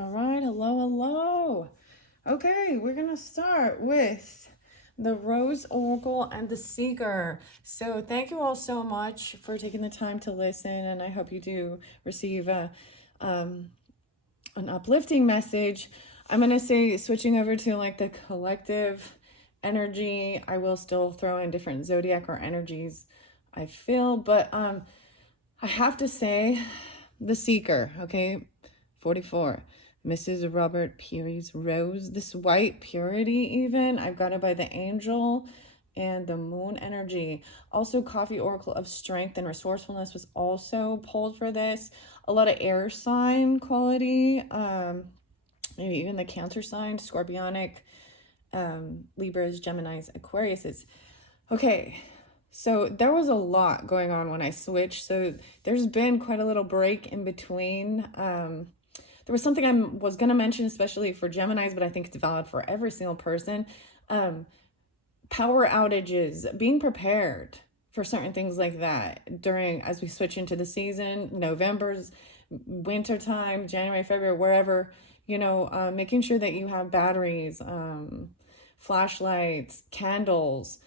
All right, hello. Okay, we're gonna start with the Rose Oracle and the Seeker. So thank you all so much for taking the time to listen, and I hope you do receive um, an uplifting message. I'm gonna say switching over to like the collective energy. I will still throw in different zodiac or energies I feel, but I have to say the Seeker, okay? 44. Mrs. Robert Peary's Rose. This white purity, even. I've got it by the angel and the moon energy. Also, Coffee Oracle of Strength and Resourcefulness was also pulled for this. A lot of air sign quality. Maybe even the Cancer sign, Scorpionic, Libras, Geminis, Aquariuses. Okay, so there was a lot going on when I switched. So there's been quite a little break in between. There was something I was going to mention, especially for Geminis, but I think it's valid for every single person. Power outages, being prepared for certain things like that during, as we switch into the season, November's winter time, January, February, wherever, making sure that you have batteries, flashlights, candles,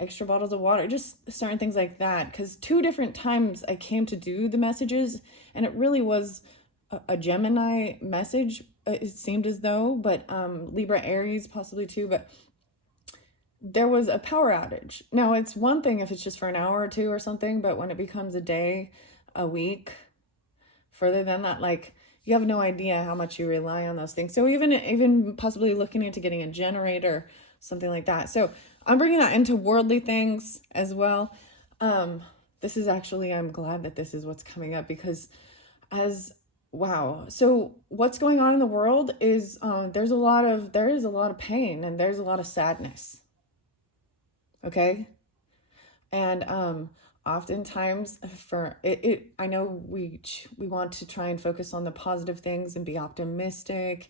extra bottles of water, just certain things like that. Because 2 different times I came to do the messages, and it really was a Gemini message, it seemed as though, but Libra, Aries possibly too, but there was a power outage. Now, it's one thing if it's just for an hour or two or something, but when it becomes a day, a week, further than that, like, you have no idea how much you rely on those things. So even possibly looking into getting a generator, something like that. So I'm bringing that into worldly things as well. This is actually, I'm glad that this is what's coming up, because wow. So what's going on in the world is there is a lot of pain, and there's a lot of sadness. Okay. And oftentimes for it I know we want to try and focus on the positive things and be optimistic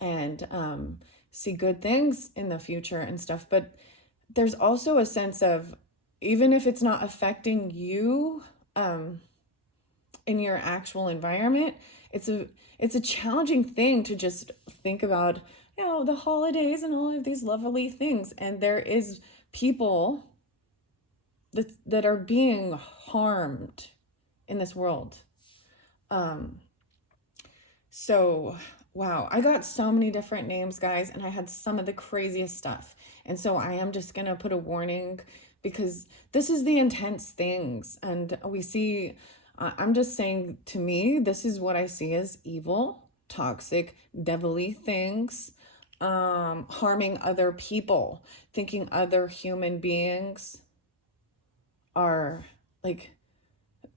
and see good things in the future and stuff, but there's also a sense of, even if it's not affecting you in your actual environment, it's a challenging thing to just think about, the holidays and all of these lovely things, and there is people that are being harmed in this world. So wow, I got so many different names, guys, and I had some of the craziest stuff. And so I am just gonna put a warning, because this is the intense things, and we see, I'm just saying, to me, this is what I see as evil, toxic, devilly things, harming other people, thinking other human beings are like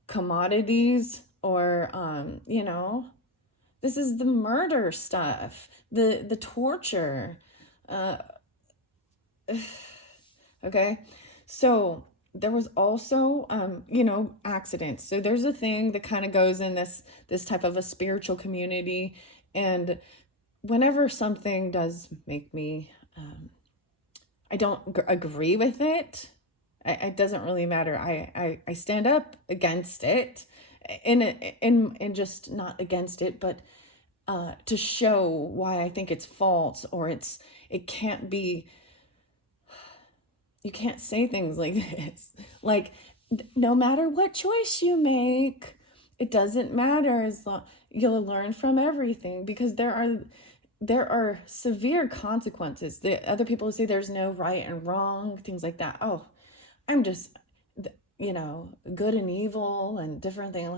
commodities, or this is the murder stuff, the torture. Okay, so there was also accidents. So there's a thing that kind of goes in this type of a spiritual community, and whenever something does make me I don't agree with it, it doesn't really matter. I stand up against it, in just not against it, but to show why I think it's false, or it can't be. You can't say things like this. Like, no matter what choice you make, it doesn't matter, as long you'll learn from everything, because there are severe consequences. The other people say there's no right and wrong, things like that. Oh, I'm just, good and evil and different things.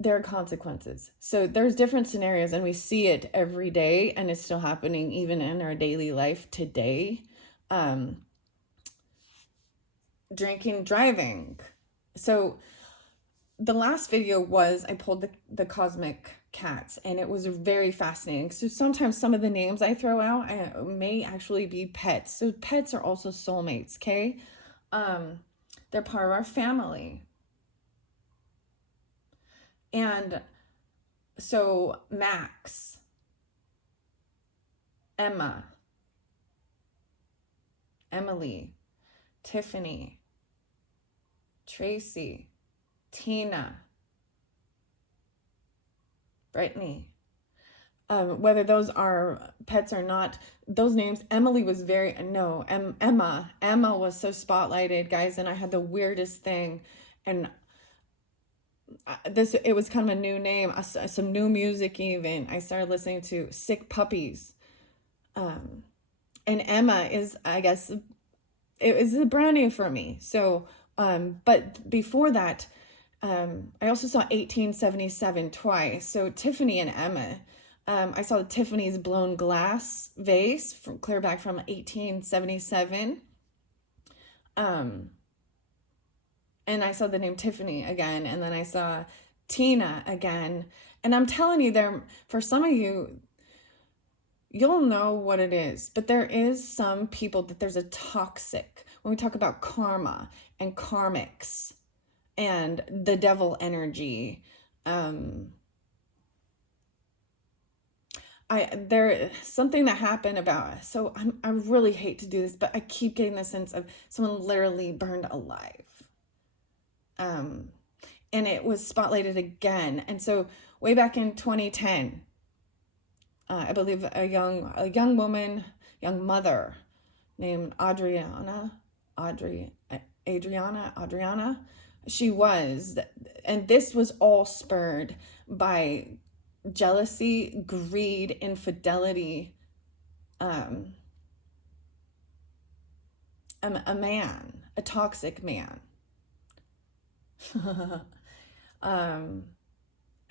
There are consequences. So there's different scenarios, and we see it every day, and it's still happening even in our daily life today. Drinking, driving. So the last video was, I pulled the cosmic cats, and it was very fascinating. So sometimes some of the names I throw out may actually be pets. So pets are also soulmates, okay? They're part of our family. And so Max, Emma, Emily, Tiffany, Tracy, Tina, Brittany, whether those are pets or not. Those names, Emily was very, no, Emma was so spotlighted, guys, and I had the weirdest thing. And it was kind of a new name, some new music even. I started listening to Sick Puppies. And Emma is, I guess, it was a brand new for me. So, but before that, I also saw 1877 twice. So Tiffany and Emma. I saw Tiffany's blown glass vase from clear back from 1877. And I saw the name Tiffany again, and then I saw Tina again. And I'm telling you, there, for some of you, you'll know what it is, but there is some people that there's a toxic, when we talk about karma and karmics and the devil energy. There something that happened about, so I really hate to do this, but I keep getting the sense of someone literally burned alive. And it was spotlighted again. And so way back in 2010, I believe a young woman, young mother named Adriana, she was, and this was all spurred by jealousy, greed, infidelity. A man, a toxic man.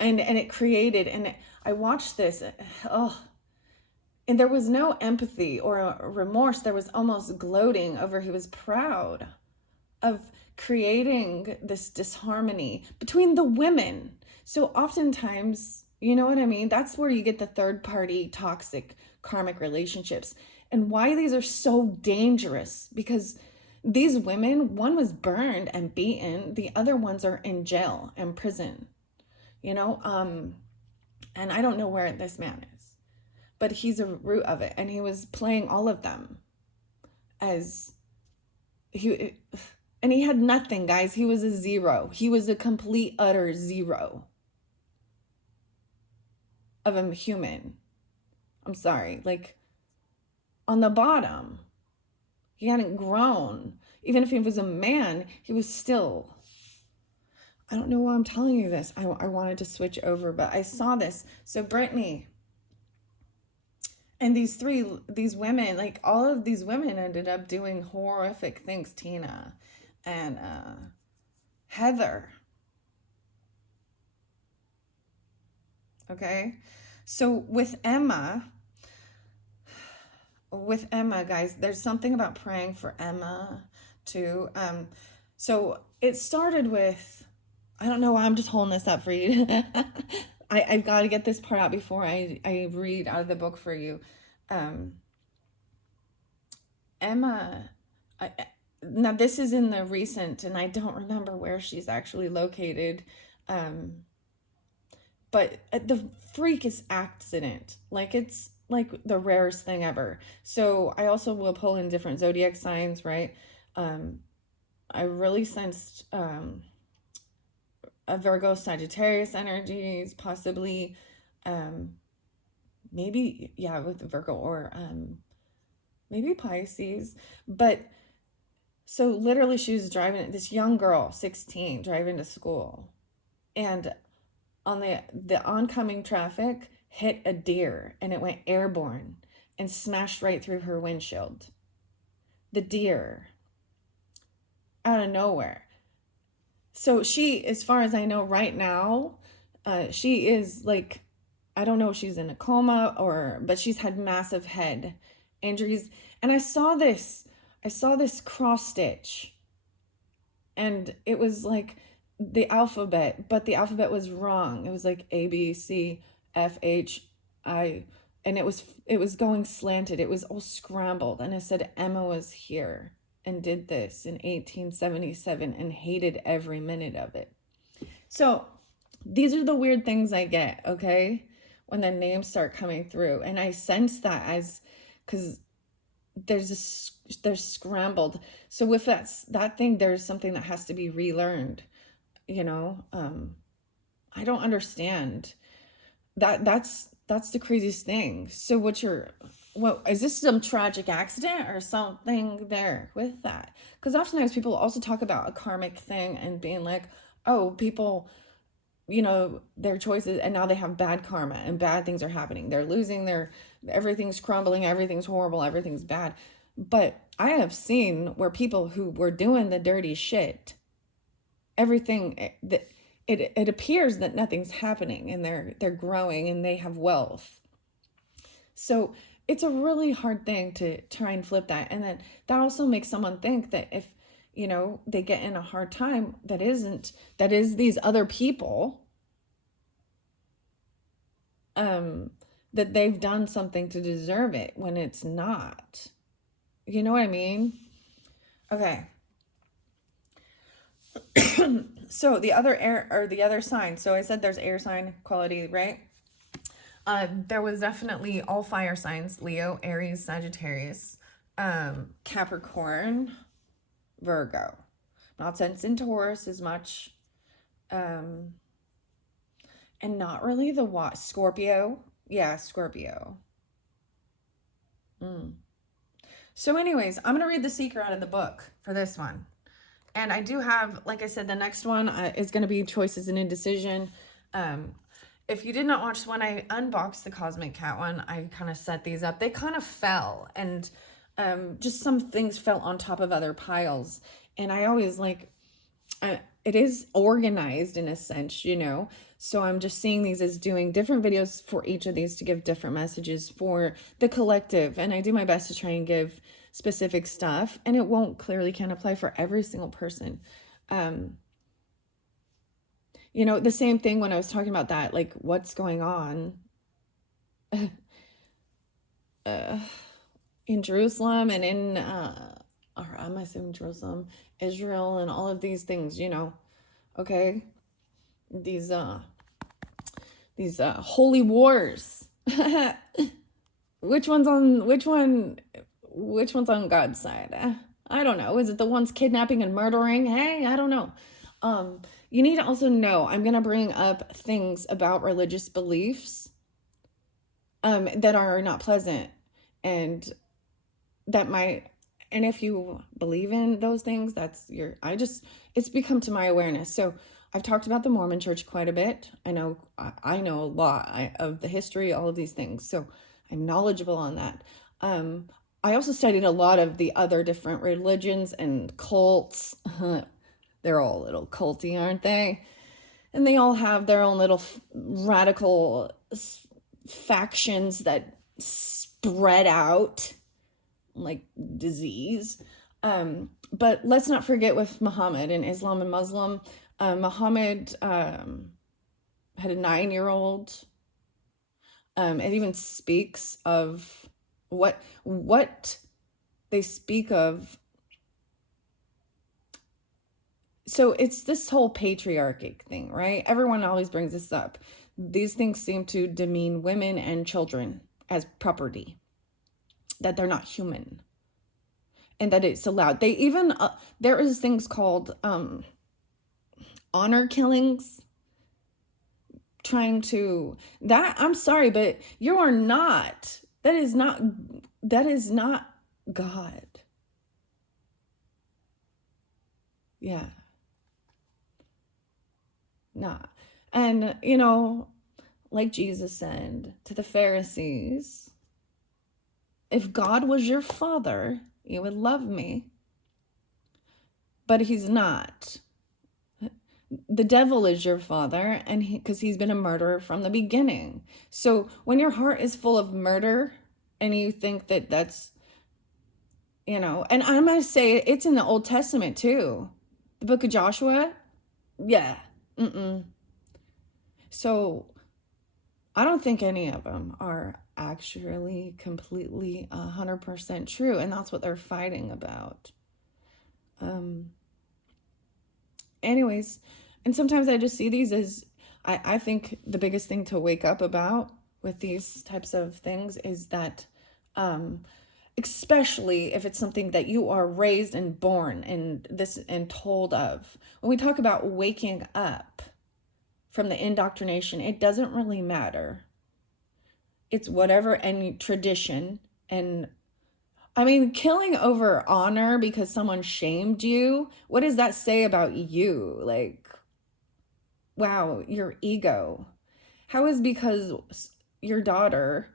And it created, and I watched this, and there was no empathy or remorse. There was almost gloating over, he was proud of creating this disharmony between the women. So oftentimes, you know what I mean? That's where you get the third party toxic karmic relationships, and why these are so dangerous, because these women, one was burned and beaten, the other ones are in jail and prison, and I don't know where this man is, but he's a root of it, and he was playing all of them as and he had nothing, guys. He was a zero. He was a complete utter zero of a human. I'm sorry, like, on the bottom. He hadn't grown. Even if he was a man, he was still, I don't know why I'm telling you this. I wanted to switch over, but I saw this. So Brittany and these women, like all of these women ended up doing horrific things. Tina and Heather. Okay. So with Emma, guys, there's something about praying for Emma too. So it started with, I don't know why I'm just holding this up for you. I've got to get this part out before I read out of the book for you. Emma, now this is in the recent, and I don't remember where she's actually located. But the freakest accident, like it's like the rarest thing ever. So I also will pull in different zodiac signs, right? I really sensed a Virgo Sagittarius energies, possibly, maybe, yeah, with Virgo, or maybe Pisces. But so literally she was driving, this young girl, 16, driving to school, and on the oncoming traffic hit a deer, and it went airborne and smashed right through her windshield. The deer, out of nowhere. So she, as far as I know right now, she is like, I don't know if she's in a coma but she's had massive head injuries. And I saw this cross stitch, and it was like the alphabet, but the alphabet was wrong. It was like A, B, C, F, H, I, and it was going slanted. It was all scrambled. And it said Emma was here and did this in 1877 and hated every minute of it. So these are the weird things I get, okay, when the names start coming through. And I sense that as, because they're scrambled. So with that thing, there's something that has to be relearned. I don't understand that. that's the craziest thing. So what is this, some tragic accident or something there with that? Because oftentimes people also talk about a karmic thing and being like, oh, people, their choices, and now they have bad karma and bad things are happening. They're losing everything's crumbling, everything's horrible, everything's bad. But I have seen where people who were doing the dirty shit, everything that it appears that nothing's happening, and they're growing and they have wealth. So it's a really hard thing to try and flip that. And then that also makes someone think that if, they get in a hard time, that is these other people, that they've done something to deserve it, when it's not. You know what I mean? Okay. So the other air, or the other sign. So I said there's air sign quality, right? There was definitely all fire signs: Leo, Aries, Sagittarius, Capricorn, Virgo. Not sensing Taurus as much. And not really the what? Scorpio. Yeah, Scorpio. So anyways, I'm going to read the secret out of the book for this one. And I do have, like I said, the next one is going to be choices and indecision. If you did not watch when I unboxed the Cosmic Cat one, I kind of set these up. They kind of fell, and just some things fell on top of other piles. And I always it is organized in a sense, so I'm just seeing these as doing different videos for each of these to give different messages for the collective. And I do my best to try and give specific stuff, and it can't apply for every single person. The same thing when I was talking about that, like what's going on in Jerusalem and in, or I'm assuming Jerusalem, Israel, and all of these things, okay? These holy wars. Which one's on God's side? I don't know. Is it the ones kidnapping and murdering? Hey, I don't know. You need to also know, I'm going to bring up things about religious beliefs that are not pleasant, and that might, and if you believe in those things, it's become to my awareness. So I've talked about the Mormon Church quite a bit. I know a lot of the history, all of these things. So I'm knowledgeable on that. I also studied a lot of the other different religions and cults. They're all a little culty, aren't they? And they all have their own little radical factions that spread out like disease. But let's not forget with Muhammad and Islam and Muslim. Muhammad had a 9-year-old. It even speaks of what they speak of. So it's this whole patriarchic thing, right? Everyone always brings this up. These things seem to demean women and children as property, that they're not human, and that it's allowed. They even, there is things called honor killings, I'm sorry, but you are not, that is not God. Yeah. Nah. And, like Jesus said to the Pharisees, if God was your father, you would love me. But he's not. The devil is your father, and because he's been a murderer from the beginning. So when your heart is full of murder and you think that that's, and I'm going to say it's in the Old Testament too. The book of Joshua. Yeah. So I don't think any of them are actually completely 100% true. And that's what they're fighting about. Anyways, and sometimes I just see these as, I think the biggest thing to wake up about with these types of things is that, especially if it's something that you are raised and born and told of. When we talk about waking up from the indoctrination, it doesn't really matter. It's whatever, and tradition. And I mean, killing over honor because someone shamed you, what does that say about you? Like, wow, your ego. How is because your daughter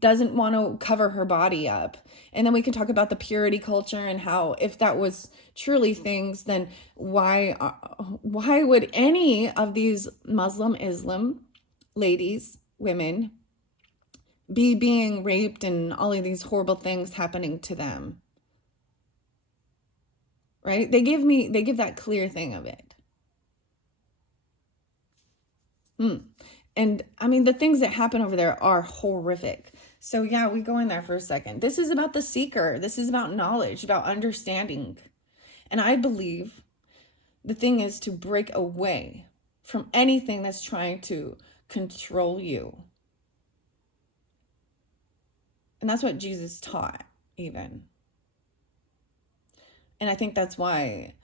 doesn't want to cover her body up? And then we can talk about the purity culture and how if that was truly things, then why would any of these Islam ladies, women, be being raped and all of these horrible things happening to them? Right? They give that clear thing of it. And I mean, the things that happen over there are horrific. So yeah, we go in there for a second. This is about the seeker. This is about knowledge, about understanding. And I believe the thing is to break away from anything that's trying to control you. And that's what Jesus taught, even. And I think that's why,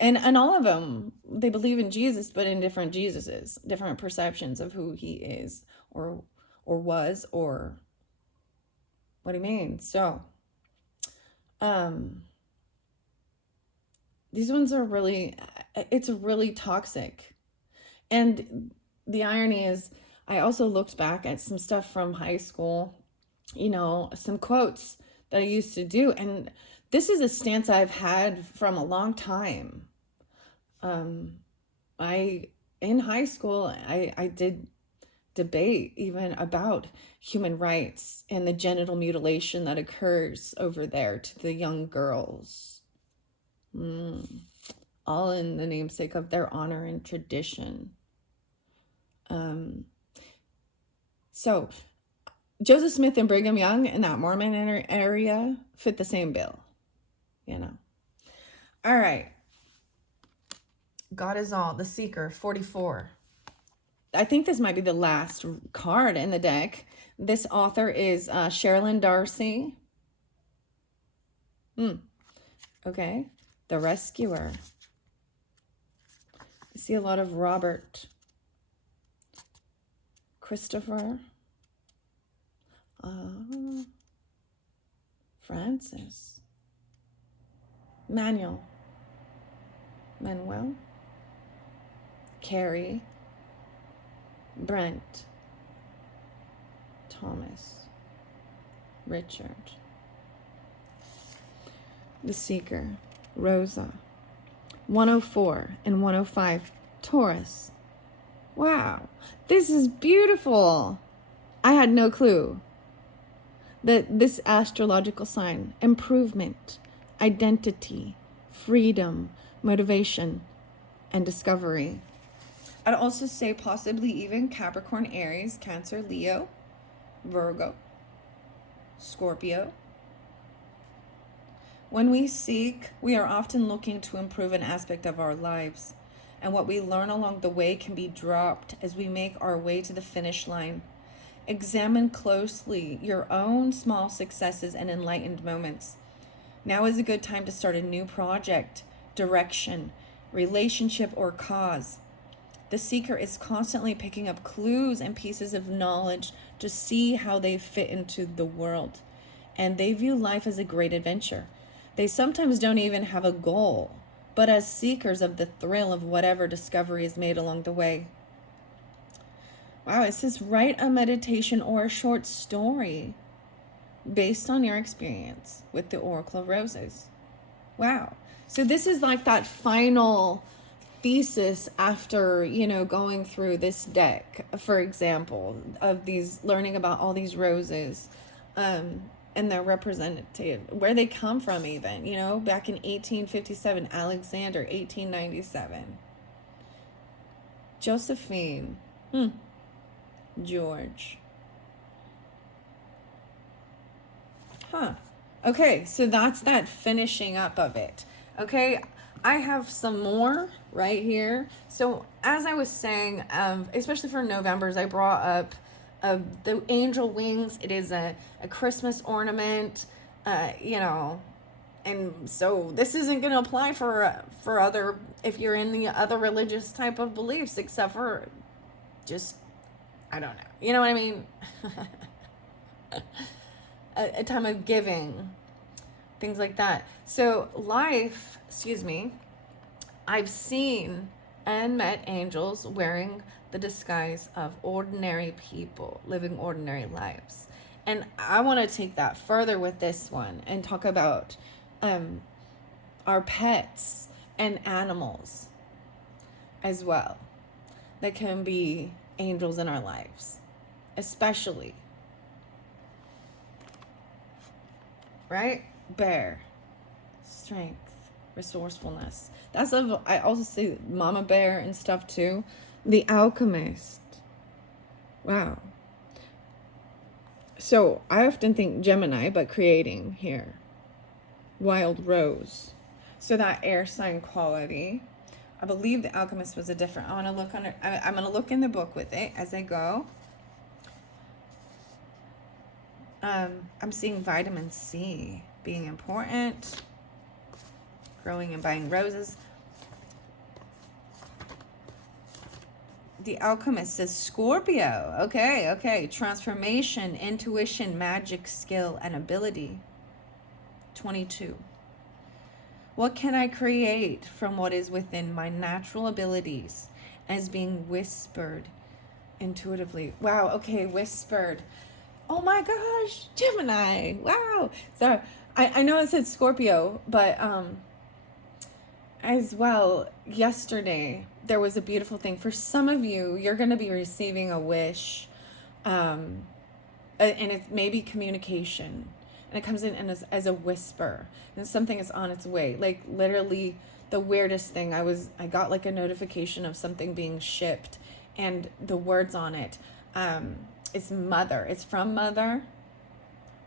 and all of them, they believe in Jesus, but in different Jesuses, different perceptions of who he is or was or what he means. So these ones are really, it's really toxic. And the irony is, I also looked back at some stuff from high school, some quotes that I used to do. And this is a stance I've had from a long time. In high school, I did debate even about human rights and the genital mutilation that occurs over there to the young girls. All in the namesake of their honor and tradition. So Joseph Smith and Brigham Young in that Mormon area fit the same bill, All right. God is all, the Seeker, 44. I think this might be the last card in the deck. This author is Sherilyn Darcy. Okay. The Rescuer. I see a lot of Robert. Christopher. Francis. Manuel. Carrie. Brent. Thomas. Richard. The Seeker. Rosa. 104 and 105. Taurus. Wow, this is beautiful. I had no clue that this astrological sign, improvement, identity, freedom, motivation, and discovery. I'd also say possibly even Capricorn, Aries, Cancer, Leo, Virgo, Scorpio. When we seek, we are often looking to improve an aspect of our lives, and what we learn along the way can be dropped as we make our way to the finish line. Examine closely your own small successes and enlightened moments. Now is a good time to start a new project, direction, relationship, or cause. The Seeker is constantly picking up clues and pieces of knowledge to see how they fit into the world, and they view life as a great adventure. They sometimes don't even have a goal, but as seekers of the thrill of whatever discovery is made along the way. Wow, it says write a meditation or a short story based on your experience with the Oracle of Roses. Wow. So this is like that final thesis after, going through this deck, for example, of these, learning about all these roses, and their representative, where they come from even, back in 1857, Alexander, 1897. Josephine, George. Okay, so that's that finishing up of it. Okay, I have some more right here. So as I was saying, especially for November's, I brought up the angel wings. It is a Christmas ornament, and so this isn't going to apply for other, if you're in the other religious type of beliefs, except for just, I don't know. You know what I mean? a time of giving, things like that. So I've seen and met angels wearing the disguise of ordinary people living ordinary lives. And I want to take that further with this one and talk about our pets and animals as well that can be angels in our lives, especially, right? Bear, strength, resourcefulness. I also see mama bear and stuff too. The alchemist. Wow. So I often think Gemini, but creating here. Wild rose. So that air sign quality. I believe the alchemist was a different. I'm gonna look in the book with it as I go. I'm seeing vitamin C being important. Growing and buying roses. The alchemist says Scorpio. Okay. Transformation, intuition, magic, skill, and ability. 22. What can I create from what is within my natural abilities as being whispered intuitively? Wow, okay, whispered. Oh my gosh, Gemini. Wow. So I know it said Scorpio, but as well, yesterday there was a beautiful thing. For some of you, you're going to be receiving a wish, and it's maybe communication, and it comes in as a whisper, and something is on its way. Like literally the weirdest thing. I got like a notification of something being shipped, and the words on it, it's mother. It's from mother,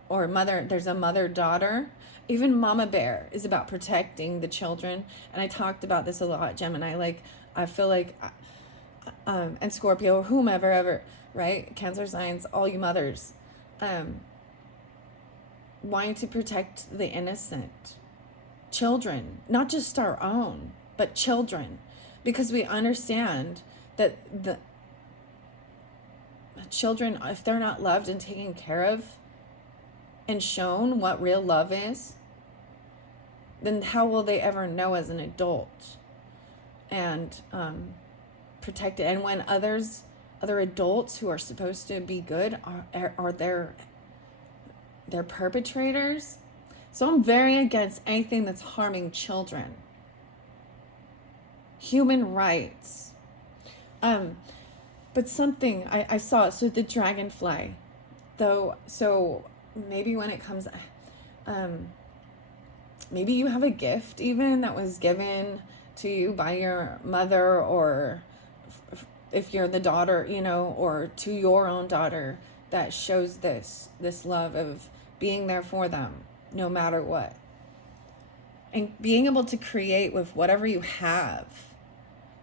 or mother. There's a mother-daughter. Even Mama Bear is about protecting the children. And I talked about this a lot, Gemini. Like, I feel like, and Scorpio, or whomever, ever, right? Cancer signs, all you mothers, wanting to protect the innocent children, not just our own, but children, because we understand that the children, if they're not loved and taken care of, and shown what real love is, then how will they ever know as an adult and protect it? And when other adults who are supposed to be good are their perpetrators. So I'm very against anything that's harming children. Human rights. But something I saw, so the dragonfly, though, so maybe when it comes, maybe you have a gift even that was given to you by your mother, or if you're the daughter, or to your own daughter, that shows this love of being there for them no matter what, and being able to create with whatever you have,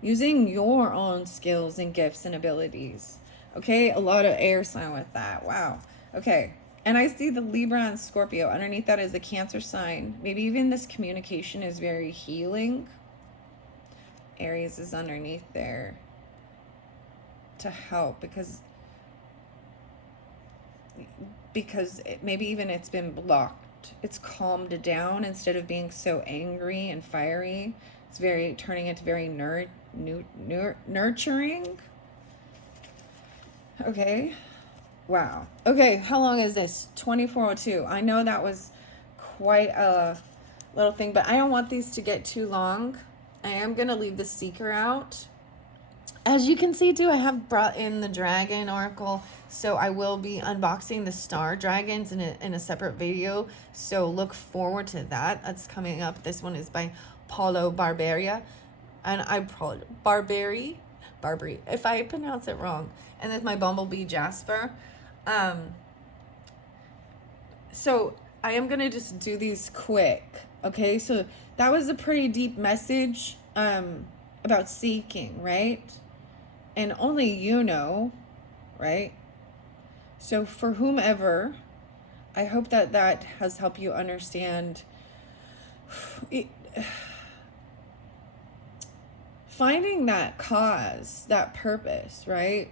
using your own skills and gifts and abilities. Okay, a lot of air sign with that. Wow. Okay. And I see the Libra and Scorpio. Underneath that is the Cancer sign. Maybe even this communication is very healing. Aries is underneath there to help, because maybe even it's been blocked. It's calmed down instead of being so angry and fiery. It's turning into very nurturing. Okay. Wow. Okay, how long is this? 24:02. I know that was quite a little thing, but I don't want these to get too long. I am going to leave the Seeker out. As you can see, too, I have brought in the Dragon Oracle, so I will be unboxing the Star Dragons in a separate video, so look forward to that. That's coming up. This one is by Paulo Barberia, and Barbary, if I pronounce it wrong. And then my Bumblebee Jasper. So I am going to just do these quick. Okay. So that was a pretty deep message, about seeking, right? And only right? So for whomever, I hope that has helped you understand finding that cause, that purpose, right?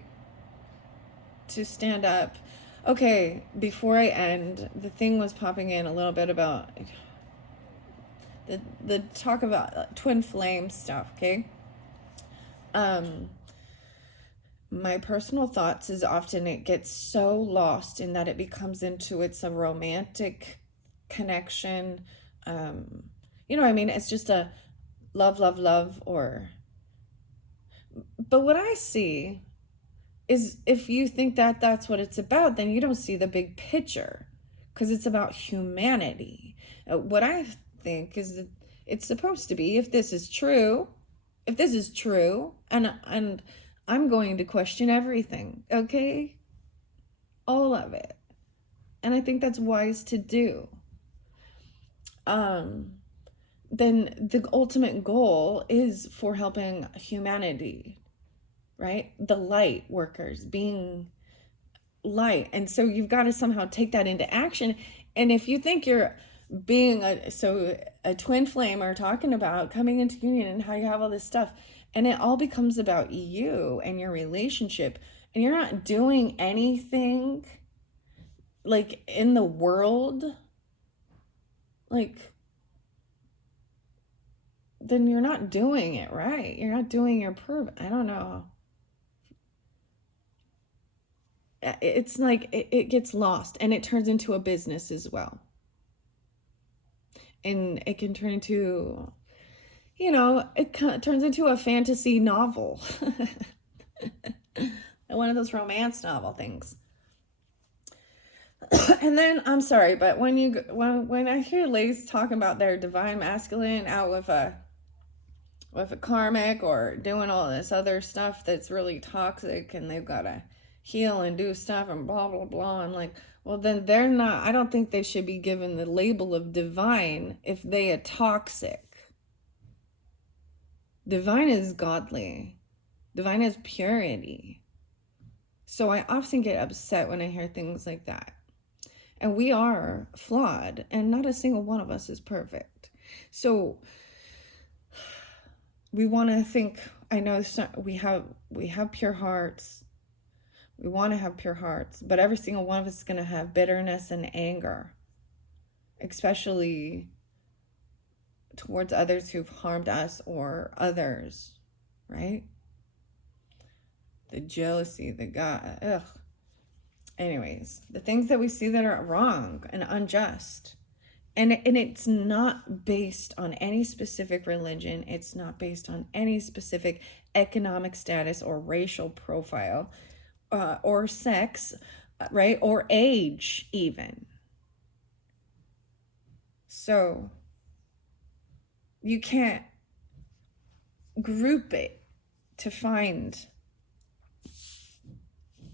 To stand up. Okay, before I end, the thing was popping in a little bit about the talk about twin flame stuff, okay? Um, my personal thoughts is often it gets so lost in that it becomes into it's a romantic connection. Um, you know what I mean? It's just a love, love, love, or. But what I see is if you think that that's what it's about, then you don't see the big picture because it's about humanity. What I think is that it's supposed to be, if this is true, and I'm going to question everything, okay? All of it. And I think that's wise to do. Um, then the ultimate goal is for helping humanity, right? The light workers being light. And so you've got to somehow take that into action. And if you think you're being a twin flame are talking about coming into union and how you have all this stuff, and it all becomes about you and your relationship, and you're not doing anything like in the world, like, then you're not doing it right. You're not doing your purpose. I don't know. It's like it gets lost and it turns into a business as well. And it can turn into, it turns into a fantasy novel. One of those romance novel things. And then I'm sorry, but when I hear ladies talking about their divine masculine out with a karmic or doing all this other stuff that's really toxic and they've got to heal and do stuff and blah blah blah, I'm like, well, then they're not, I don't think they should be given the label of divine if they are toxic. Divine is godly. Divine is purity. So I often get upset when I hear things like that. And we are flawed, and not a single one of us is perfect. So we want to think, I know we have pure hearts. We want to have pure hearts, but every single one of us is going to have bitterness and anger, especially towards others who've harmed us or others, right? The jealousy, the God, ugh. Anyways, the things that we see that are wrong and unjust. And it's not based on any specific religion. It's not based on any specific economic status or racial profile or sex, right? Or age even. So you can't group it to find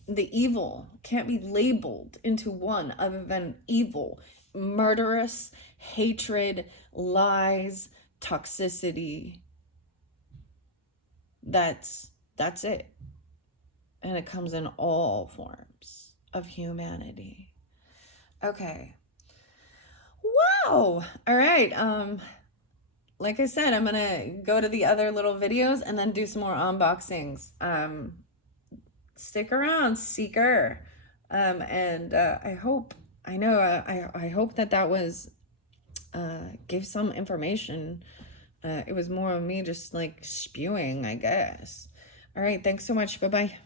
the evil. Can't be labeled into one other than evil, murderous, hatred, lies, toxicity. That's it. And it comes in all forms of humanity. Okay. Wow. All right. Like I said, I'm gonna go to the other little videos and then do some more unboxings. Stick around, seeker. And I hope that was give some information. It was more of me just like spewing, I guess. All right, thanks so much. Bye-bye.